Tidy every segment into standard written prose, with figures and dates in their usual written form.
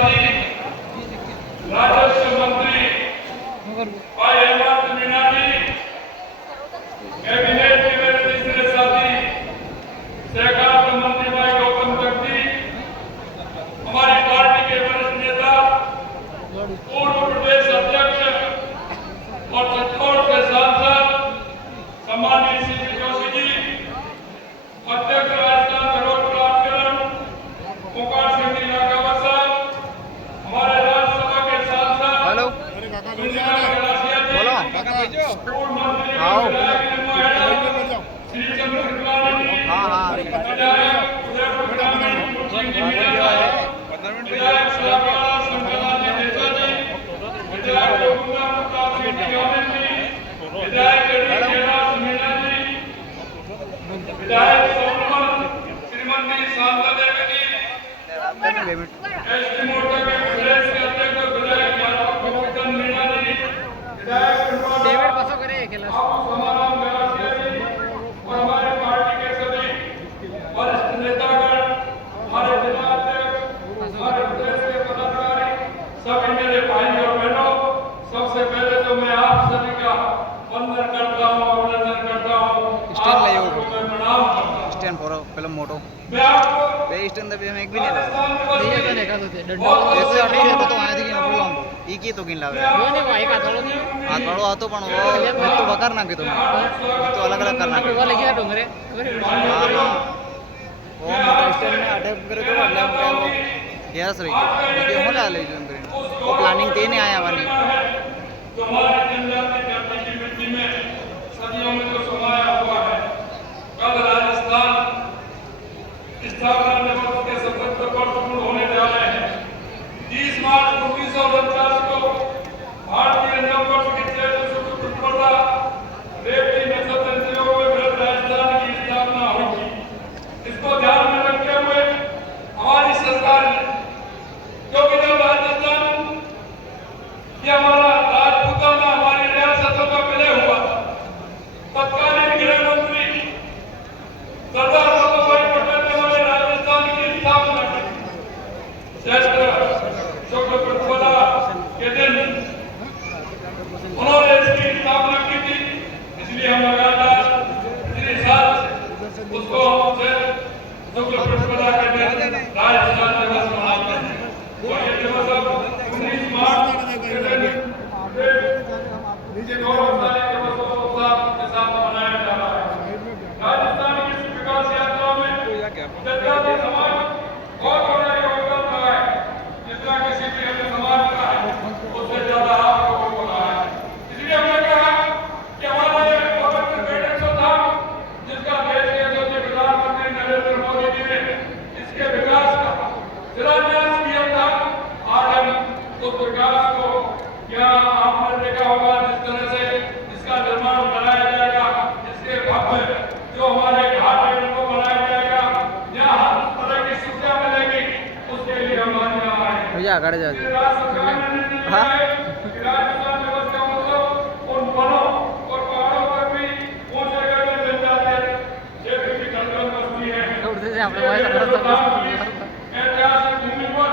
साथी राजस्व मंत्री भाई हेमंत मीना जी, कैबिनेट के मेरे तीसरे साथी सहकारिता मंत्री भाई गौतम तखती, हमारी पार्टी के वरिष्ठ नेता पूर्व प्रदेश अध्यक्ष और चित्तौड़ के सांसद सम्मानित सीपी जोशी जी, अध्यक्ष राजस्थान जरूर प्राधिकरण ओंकार सिंह जी नागावत साहब, हमारे राज्यसभा के सांसद हेलो बोलो पूर्व मंत्री आओ श्री चंद्र कृपाणी जी, हाँ विधायक उदयपुर ग्रामीण सिंह जी विधायक सलाहकार शंकरलाल जी देसा जी, विधायक जोगुंदा प्रताप सिंह जी आनंद जी, विधायक कैलाश मीणा जी, विधायक सोमवन श्रीमती शांता देवी जी, एसटी मोर्चा के प्रदेश के अध्यक्ष विधायक यादव मीणा जी, विधायक डेविड पासो करे समाराम गरासिया जी और हमारे पार्टी के सभी वरिष्ठ नेतागण, हमारे जिला अध्यक्ष, हमारे प्रदेश के पदाधिकारी, सभी मेरे भाई और बहनों, सबसे पहले तो मैं आप सभी का वंदन करता हूँ, अभिनंदन करता हूँ, आपको मैं प्रणाम करता हूँ। स्टैंड फॉर फिल्म मोटो मैं आपको पे स्टैंड पे मैं एक भी नहीं लगा राजस्थान ये तो देखा तो जैसे अटके तो आए थी कि मैं बोलूं ई की तो किन लावे वो नहीं भाई का थोड़ा नहीं हाथ वालो आतो पण वो मैं तो बकर ना के तुम तो अलग अलग करना के वो लेके डोंगरे वो मोटा स्टैंड में अटैक करे तो अगला वो गैस रही क्योंकि होने वाले जो वो प्लानिंग ते नहीं आया वाली जो हमारी जनजाति धरती की मिट्टी में सदियों में तो समाया हुआ है। कल राजस्थान स्थापना दिवस के 77 वर्ष पूर्ण होने जा रहे हैं। 30 मार्च 1949 को भारतीय नववर्ष की चैत्र शुक्ल प्रतिपदा रेवती नक्षत्र संयोग में वृहद राजस्थान की स्थापना हुई थी। इसको ध्यान में रखते हुए हमारी सरकार ने, क्योंकि जब राजस्थान ये हमारा राजपूताना हमारी रियासतों का विलय हुआ था, तत्कालीन गृह मंत्री सरदार वल्लभ भाई पटेल ने हमारे राजस्थान की स्थापना की। चैत्र शुक्ल प्रतिपदा के दिन उन्होंने इसकी स्थापना की थी, इसलिए हम लगातार इतने साल से उसको शुक्ल प्रतिपदा के दिन राजस्थान दिवस मनाते हैं। और ये दिवस अब 19 मार्च के दिन गौरवशाली दिवसों के साथ मनाया जा रहा है। राजस्थान की इस विकास यात्रा में जनजातीय समाज बहुत बड़ा योगदान रहा है। जितना किसी भी अन्य समाज का है उससे ज्यादा आप लोगों को रहा है। इसलिए हमने कहा कि हमारे पवित्र बेटेश्वर धाम, जिसका देश के यशस्वी प्रधानमंत्री नरेंद्र मोदी जी ने इसके विकास का शिलान्यास किया था, आज हम उस विकास को, क्या आपने देखा होगा जिस तरह से इसका निर्माण कराया जाएगा, इसके भव्य जो हमारे घाट हैं उनको बनाया जाएगा, यहाँ हर तरह की सुविधा मिलेगी, उसके लिए हम आज यहाँ आए हैं। भैया आगे जा राज्य सरकार ने निर्णय लिया है कि राजस्थान दिवस का उत्सव उन वनों और पहाड़ों पर भी ऊंचे गढ़ में जनजातीय क्षेत्र की धड़कन बसती है। ऐतिहासिक भूमि पर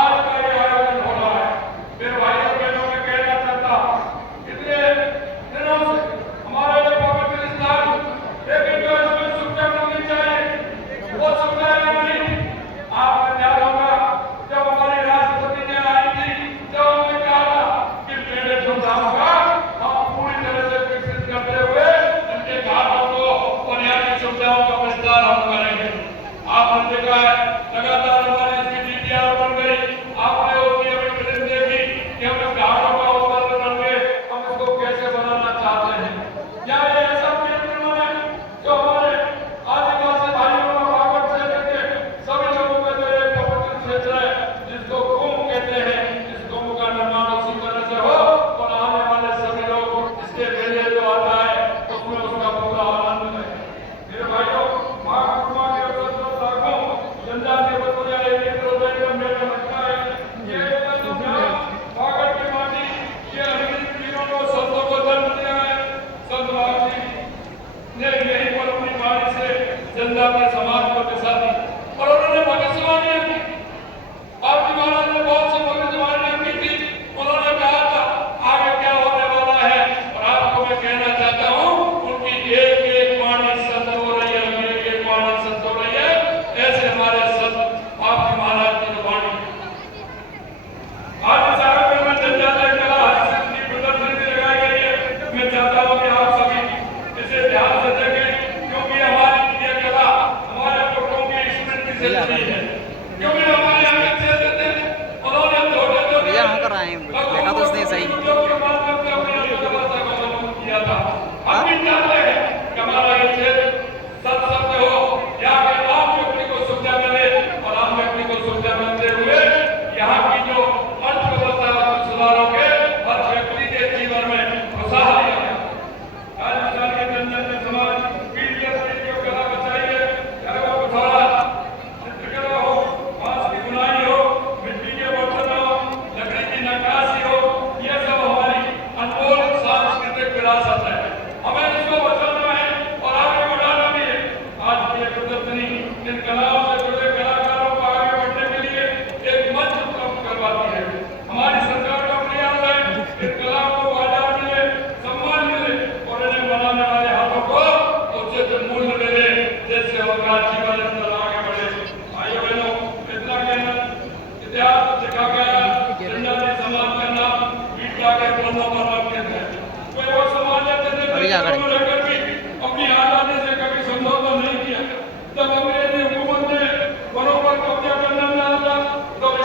आज का ये आयोजन हो रहा है। मेरे भाइयों बहनों में कहना चाहता हूँ, इतने दिनों से हमारे लिए पवित्र स्थान, लेकिन जो इसमें सुविधा मिलनी चाहिए वो सुविधा नहीं। आपने ध्यान होगा जब हमारी राष्ट्रपति जी आई थी, जब हमने कहा था कि पेड़े सुविधाओं का हम पूरी तरह से विकसित करते हुए इनके घाटों को और यहाँ की सुविधाओं का विस्तार हम करेंगे। आपने देखा है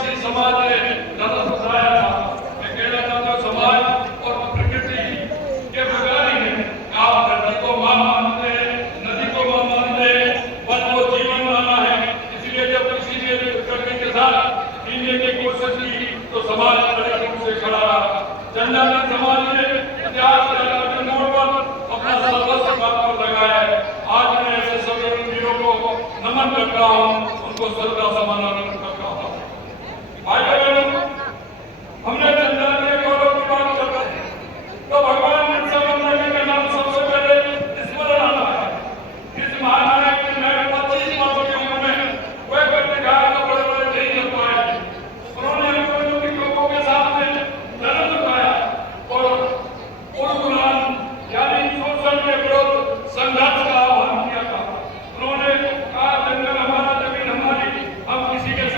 किसी समाज ने ज्यादा सुधारा था। मैं कहना चाहता हूं समाज और प्रकृति के बगैर ही है। आप धरती को मां मानते हैं, नदी को मां मानते हैं, वन को जीवन माना है। इसलिए जब किसी ने प्रकृति के साथ मिलने की कोशिश की तो समाज बड़े रूप से खड़ा रहा। जनजाति समाज ने इतिहास के मोड़ पर अपना सर्वस्व बात पर लगाया है। आज मैं ऐसे सभी वीरों को नमन करता हूं, उनको श्रद्धा सम्मान करता हूं। भाई बहनों, हमने जनजातीय गौरव की बात करते हैं तो भगवान बिरसा मुंडा जी का नाम सबसे पहले स्मरण आता है। इस महानायक ने 25 वर्ष की उम्र में वह प्रतिकार को बड़े बड़े नहीं कर पाए। उन्होंने अंग्रेजों के लोगों के सामने लड़ चुकाया और उन्मूलन यानी शोषण के विरुद्ध संघर्ष का आह्वान किया था। उन्होंने कहा जंगल हमारा, जमीन हमारी, हम किसी के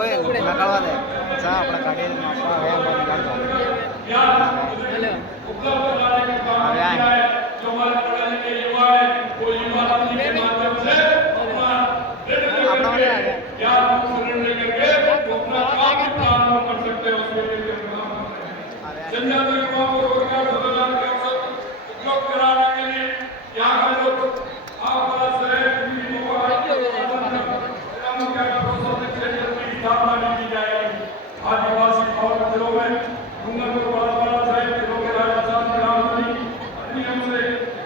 ઓય નકળવા દે સા આપણા ગાડી માપવા આવે આપણે નિકાળતો उपलब्ध कराने का काम किया है। जो हमारे पढ़ने के युवा है वो युवा रत्न के माध्यम से अपना ज्ञान को surrender करके वो अपना काम भी प्रारंभ कर सकते हैं। उसके लिए काम करते हैं। जनजातीय युवाओं को रोजगार रोजगार के अवसर उपलब्ध कराने के लिए यहाँ का जो आपका शहर स्थापना भी की जाएगी। आदिवासी और जिलों में डूंगरपुर बांसवाड़ा सहित जिलों के राजस्थान ग्राम अधिनियम से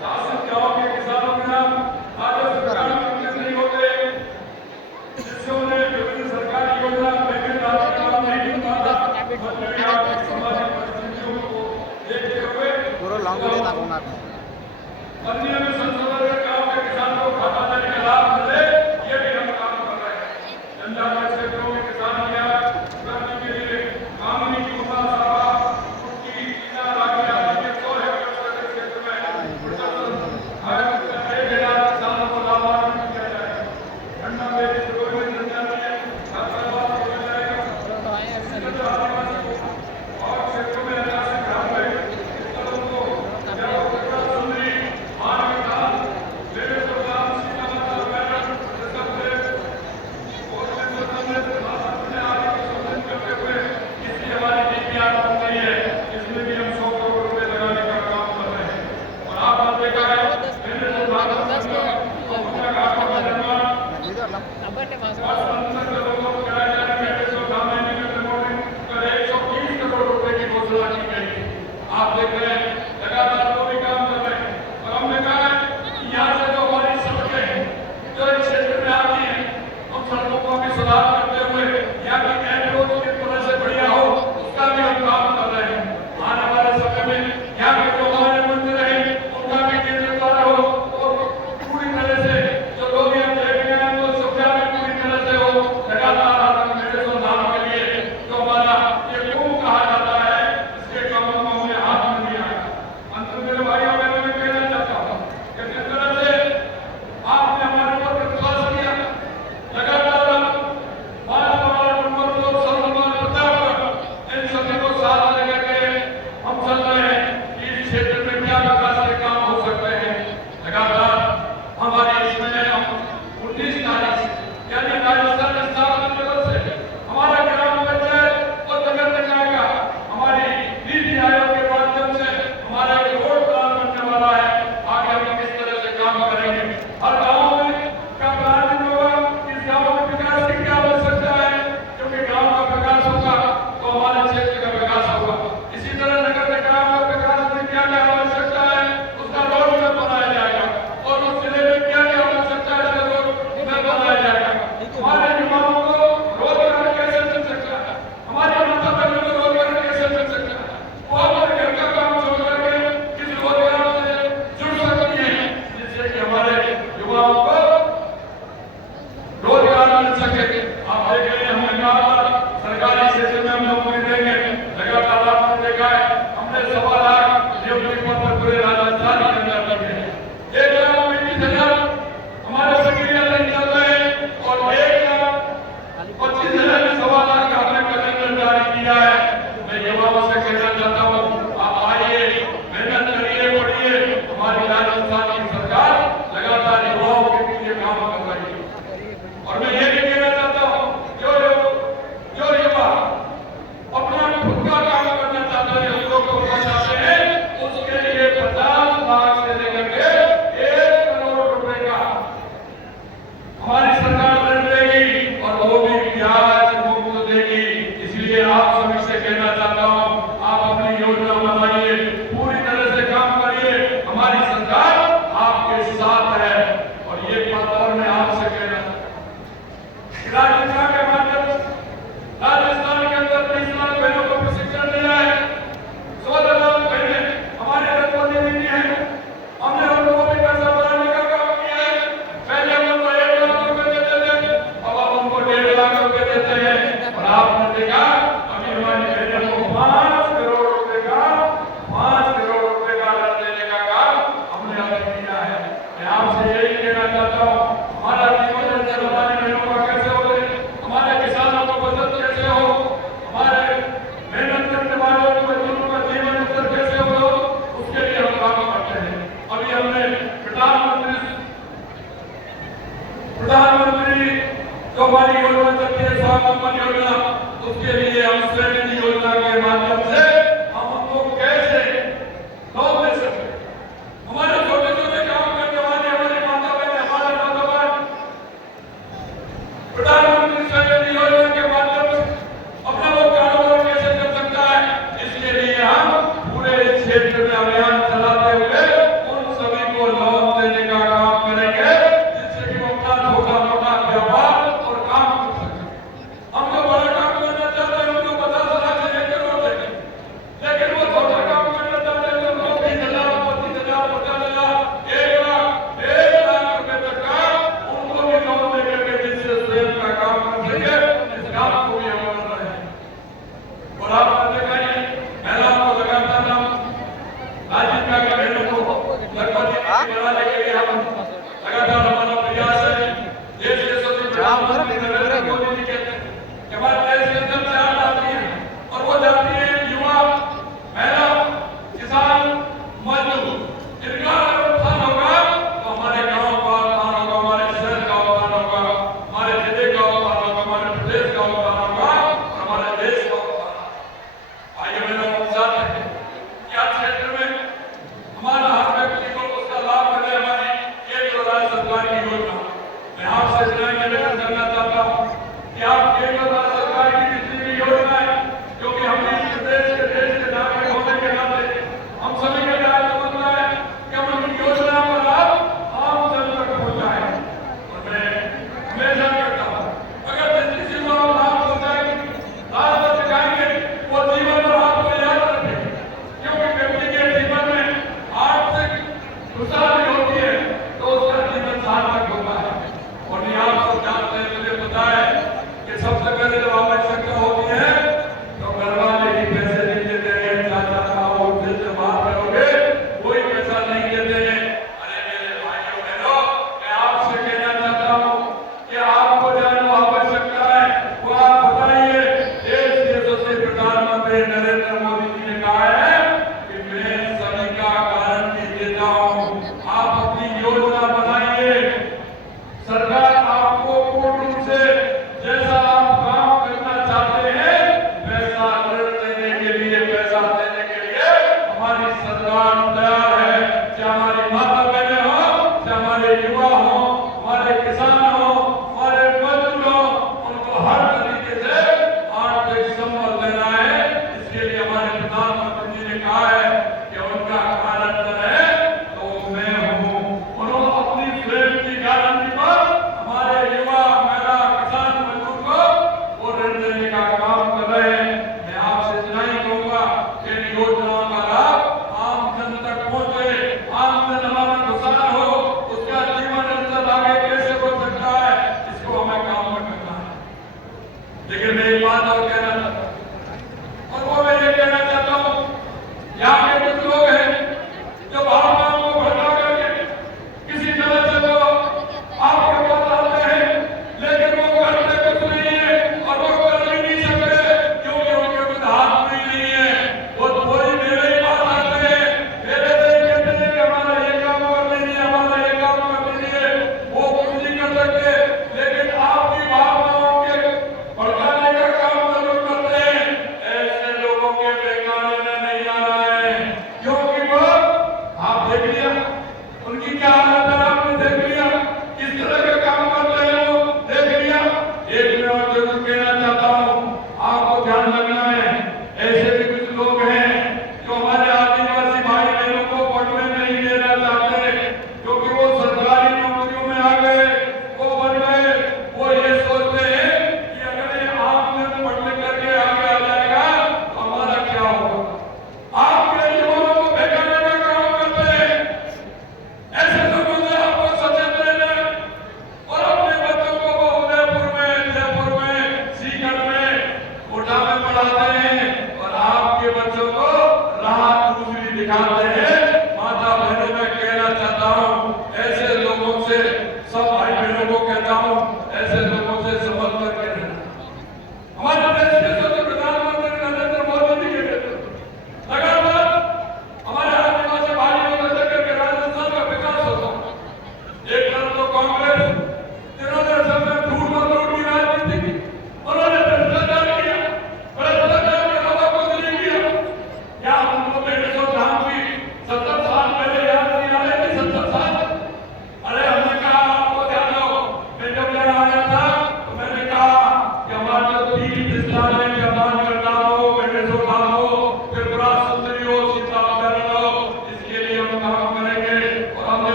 शासित गांव के किसानों के नाम राजस्व ग्राम नहीं होते, जिससे उन्हें विभिन्न सरकारी योजना विभिन्न राशि का नहीं मिल पाता। सामाजिक परिस्थितियों को देखते हुए પૂરો લોંગ વિડિયો નાખूंगा अधिनियम में संशोधन कर गांव के किसानों को खाता देने का लाभ मिले, ये भी हम काम कर रहे हैं। जनजातीय क्षेत्रों में किसान करने के लिए कानूनी कोटा सारा कुट्टी कीना रागिया के 100 हेक्टेयर के क्षेत्र में 1,000 किसानों को लाभान्वित किया जाएगा। गन्ना बेच रोड में जनजातीय छात्रावास खोला जाएगा। और क्षेत्रों में आदिवासी ग्राम में स्थलों को सुंदरी मानवता मेरे सरदार सीतामाता मैडम सबसे और सबसे अपने आगे को संबोधित करते हुए इसकी हमारी नीतियां बन रही है। इसमें भी हम 100 करोड़ रुपए लगाने का काम कर रहे हैं। और आपने देखा है मैंने जो भारत सरकार अपना घाटों का निर्माण कराए जाने में 120 करोड़ रुपए की घोषणा की गई। आप देख रहे हैं लगातार वो भी काम कर रहे हैं। और हमने कहा है कि यहाँ से जो हमारी सड़कें हैं जो इस क्षेत्र में आती हैं उन सड़कों को भी सुधार करते हुए यहाँ की एयरपोर्ट किस तरह से बढ़िया हो उसका भी हम काम कर रहे हैं। आने वाले समय में यहाँ के जो हमारे मंदिर हैं उनका भी केंद्र द्वारा हो और पूरी तरह से जो लोग यहाँ देखने आए तो सुविधा भी पूरी तरह से हो। लगातार मेरे तो नाम के लिए जो हमारा ये कुंभ कहा जाता है इसके कामों को हमने हाथ में लिया है। अंत में मेरे भाइयों बहनों में कहना चाहता हूँ कि जिस तरह से आपने हमारे ऊपर विश्वास किया लगातार बांसवाड़ा डूंगरपुर सलमान प्रतापगढ़ इन सभी को साथ लेकर के हम चल रहे हैं कि इस क्षेत्र में क्या विकास के काम हो सकते हैं। लगातार हमारे इसमें हम 19 तारीख यानी राजस्थान स्थापना दिवस से हमारा ग्राम पंचायत और नगर निकाय का हमारी नीति आयोग के माध्यम से हमारा एक रोड प्लान बनने वाला है। आगे हम किस तरह से काम करेंगे हर गांव में का प्लानिंग होगा। इस गांव में विकास की क्या आवश्यकता है क्योंकि गांव का विकास होगा तो हमारे क्षेत्र का विकास होगा। इसी तरह नगर निकाय का विकास में क्या क्या आवश्यकता है उसका रोड मैप बनाया जाएगा और उस जिले में क्या क्या आवश्यकता है उसका रोड मैप बनाया जाएगा। हमारे युवाओं को रोजगार कैसे मिल सकता है, हमारी माता बहनों को रोजगार कैसे मिल सकता है, वो अपने घर का काम छोड़ करके किस रोजगार से जुड़ सकती है जिससे कि हमारे युवाओं को रोजगार मिल सके। आप देख रहे हैं हमने कहा था सरकारी क्षेत्र में हम नौकरी देंगे। लगातार आपने देखा है हमने 1.25 लाख नियुक्ति पत्र पूरे राजस्थान के अंदर दिए हैं। 1,35,000 हमारे प्रक्रिया नहीं चल रहे हैं और 1,25,000 में 1.25 लाख का हमने कैलेंडर जारी किया है। मैं युवाओं से कहना चाहता हूँ आप आइए मेहनत करिए पढ़िए। हमारी राजस्थान की सरकार लगातार युवाओं के लिए काम कर रही है। और मैं ये भी कहना चाहता हूँ जो युवा अपना खुद का काम करना चाहते हैं लोगों को करना चाहते हैं उसके लिए 50 लाख से लेकर के 1 करोड़ रुपए का हमारी सरकार ऋण देगी और वो भी ब्याज मुक्त देगी। इसलिए आप सभी से कहना चाहता हूँ आप अपनी योजना बनाइए पूरी तरह से काम करिए। हमारी सरकार आपके साथ है और ये बात और मैं आपसे कहना राजस्थान के माध्यम राजस्थान के अंदर 20 लाख बहनों को प्रशिक्षण दिया है। 16 लाख बहनें हमारे रखवाली नीति है। हमने उनको भी पैसा बढ़ाने का काम किया है। पहले उनको 1 लाख रुपए देते थे अब उनको 1.5 लाख रुपए देते हैं। और आपने देखा अभी हमारी बहनों को 5 करोड़ रुपए का ऋण देने का काम हमने अभी किया है। मैं आपसे यही कहना चाहता हूँ हमारा जीवन हमारी बहनों का कैसे हो हमारे किसानों को का उत्थान होगा, हमारे देश का उत्थान होगा। भाइयों बहनों, हम चाहते हैं कि हर क्षेत्र में हमारा हर व्यक्ति को उसका लाभ मिले। हमारी केंद्र और राज्य सरकार की योजना, मैं आपसे इतना निवेदन करना चाहता हूँ कि आप केंद्र और राज्य सरकार की जितनी भी योजनाएं, क्योंकि हम इस देश के नागरिक होने के नाते हम सभी का दायित्व बनता है कि हम उन योजनाओं का लाभ आम जन तक पहुंचाएं। और मैं हमेशा कहता हूं, अगर जिस किसी को हम लाभ पहुंचाएंगे, लाभ पहुंचाएंगे, वो जीवन भर आपको याद रखेंगे, क्योंकि व्यक्ति के जीवन में आर्थिक खुशहाली होती है तो उसका जीवन सार्थक होता है। और ये आप सब जानते हैं, मुझे पता है कि सबसे पहले जब आवश्यकता होती है तो घर वाले ही पैसे नहीं देते हैं। चाचा खाओ, उनसे से बात करोगे, कोई पैसा नहीं देते हैं। अरे मेरे भाइयों बहनों, मैं आपसे कहना चाहता हूँ कि आपको जो आवश्यकता है वो आप बताइए। देश से प्रधानमंत्री नरेंद्र मोदी जी ने कहा है कि मैं सभी का गारंटी देता हूँ, आप अपनी योजना बनाइए। सरकार आपको पूर्ण रूप से जैसा आप काम करना चाहते हैं वैसा ऋण देने के लिए, पैसा देने के लिए हमारी सरकार तैयार है। चाहे हमारी माता बहनें हो, चाहे हमारे युवा हो, हमारे किसान हो, हमारे मजदूर हो, उनको हर तरीके से आर्थिक संबल देना है। इसके लिए हमारे प्रधानमंत्री जी ने कहा है कि उनका गारंटर है तो मैं हूँ। उन्होंने अपनी फ्रेम की गारंटी पर हमारे युवा, महिला, किसान, मजदूर को वो ऋण देने का काम कर रहे हैं। मैं आपसे इतना ही कहूंगा कि इन योजनाओं का लाभ आम जन तक पहुंचे, आम जन हमारा खुशहाल हो, उसका जीवन स्तर आगे कैसे बढ़ सकता है, इसको हमें काम में करना है। लेकिन मैं एक बात और कहना चाहता हूँ, और वो मैं ये कहना चाहता हूँ, यहाँ के कुछ लोग हैं जो भावनाओं को भड़का करके किसी तरह से वो आपके पास आते हैं, लेकिन वो करते कुछ नहीं है और वो कर भी नहीं सकते, क्योंकि उनके कुछ हाथ में नहीं है। वो थोड़ी मेरे ही पास आते हैं, मेरे से कहते हैं कि हमारा ये काम कर लीजिए, हमारा ये काम कर लीजिए। वो कुछ नहीं कर सकते, लेकिन आपकी भावनाओं के भड़काने का काम जरूर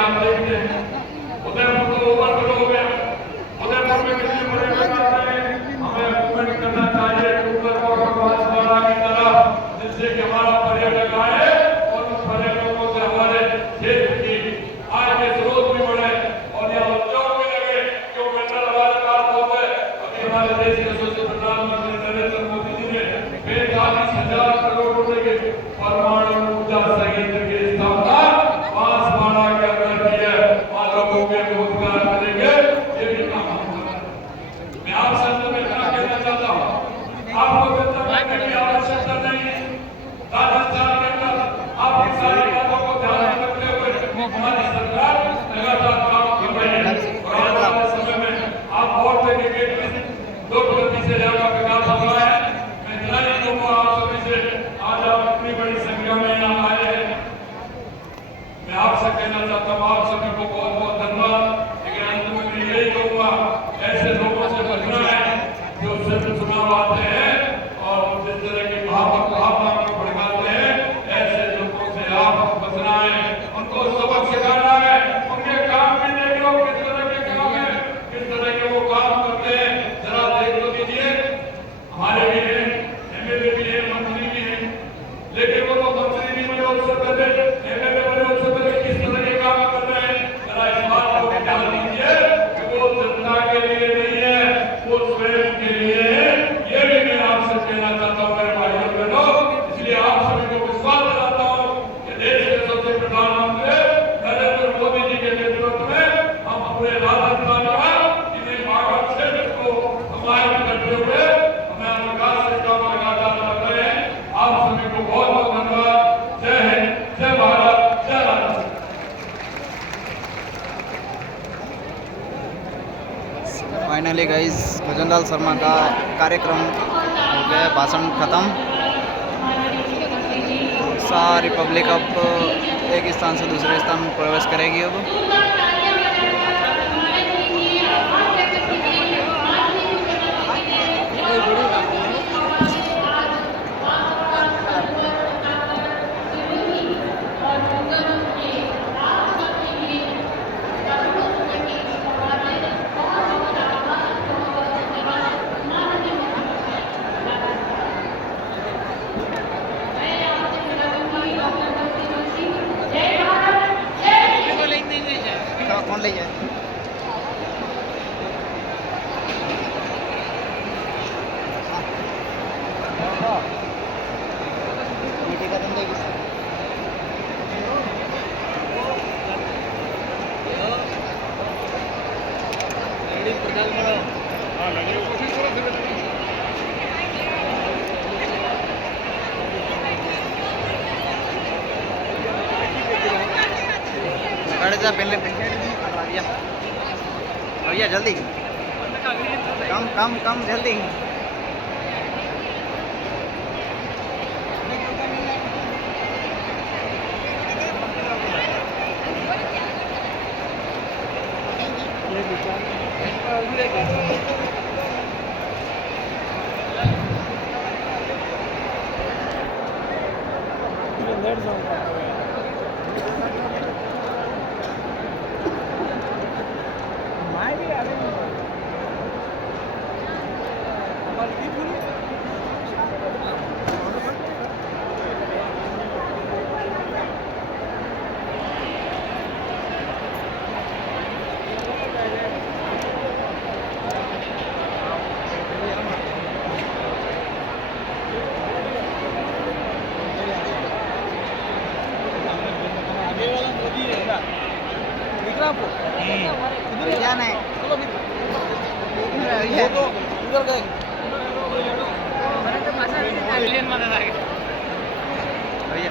आप देखते हैं उदयपुर तो ओवरफ्लो हो गया। उदयपुर में कितने बड़े प्रकार हैं, हमें मूवमेंट करना चाहिए ऊपर और बांसवाड़ा की तरफ, जिससे कि हमारा पर्यटक आए और उन पर्यटकों से हमारे क्षेत्र की आय के स्रोत भी बढ़े और यह उद्योग भी लगे। जो मिनरल वाले बात होते हैं, अभी हमारे देश के यशस्वी प्रधानमंत्री नरेंद्र मोदी जी ने 45,000 करोड़ रुपए के परमाणु ऊर्जा संयंत्र की स्थापना बांसवाड़ा के अंदर की है। वहां लोगों के रोजगार मिलेंगे, ये भी काम हम कर रहे हैं। मैं आप सबसे इतना कहना चाहता हूँ, आपको चिंता करने की आवश्यकता नहीं है। राजस्थान के अंदर आपकी सारी बातों को ध्यान में रखते हुए हमारी सरकार लगातार काम कर रही है और आने वाले समय में आप और देखेंगे कि दो गति से यहाँ का विकास हो रहा है। मैं इतना ही कहूँगा आप सभी से, आज आप इतनी बड़ी संख्या में यहाँ आए हैं, मैं आपसे कहना चाहता हूँ आप सभी को बहुत बहुत धन्यवाद। लेकिन अंत में मैं यही कहूँगा, ऐसे लोगों से बचना है जो सिर्फ चुनाव आते हैं और जिस तरह की भावना को भड़काते हैं, ऐसे लोगों से आप बचना है, उनको सबक सिखाना है। उनके काम भी देख लो, किस तरह के काम है, किस तरह के वो काम करते हैं, जरा देख तो लीजिए। हमारे भी हैं, एमएलए भी हैं, मंत्री भी हैं, लेकिन वो तो मंत्री भी बने उससे पहले, एमएलए बने उससे पहले किस तरह के काम कर रहे हैं, जरा इस बात को ध्यान दीजिए कि वो जनता के लिए नहीं है, वो स्वयं के लिए है। ये भी मैं आपसे कहना चाहता हूँ मेरे भाइयों बहनों। इसलिए आप सभी को विश्वास दिलाता हूँ कि देश के सबसे प्रधानमंत्री नरेंद्र मोदी जी के नेतृत्व में हम पूरे राजस्थान का इन्हें भागवत क्षेत्र को समाहित करते हुए हमें विकास के काम लगातार कर रहे हैं। आप सभी को बहुत बहुत धन्यवाद। जय हिंद, जय भारत, जय राजस्थान। फाइनली गाइस भजनलाल शर्मा का कार्यक्रम हो गया, भाषण खत्म। सारी पब्लिक अब एक स्थान से दूसरे स्थान में प्रवेश करेगी। अब कौन ले जाए? पहले भैया जल्दी कम कम कम जल्दी। जाना है उधर गए भैया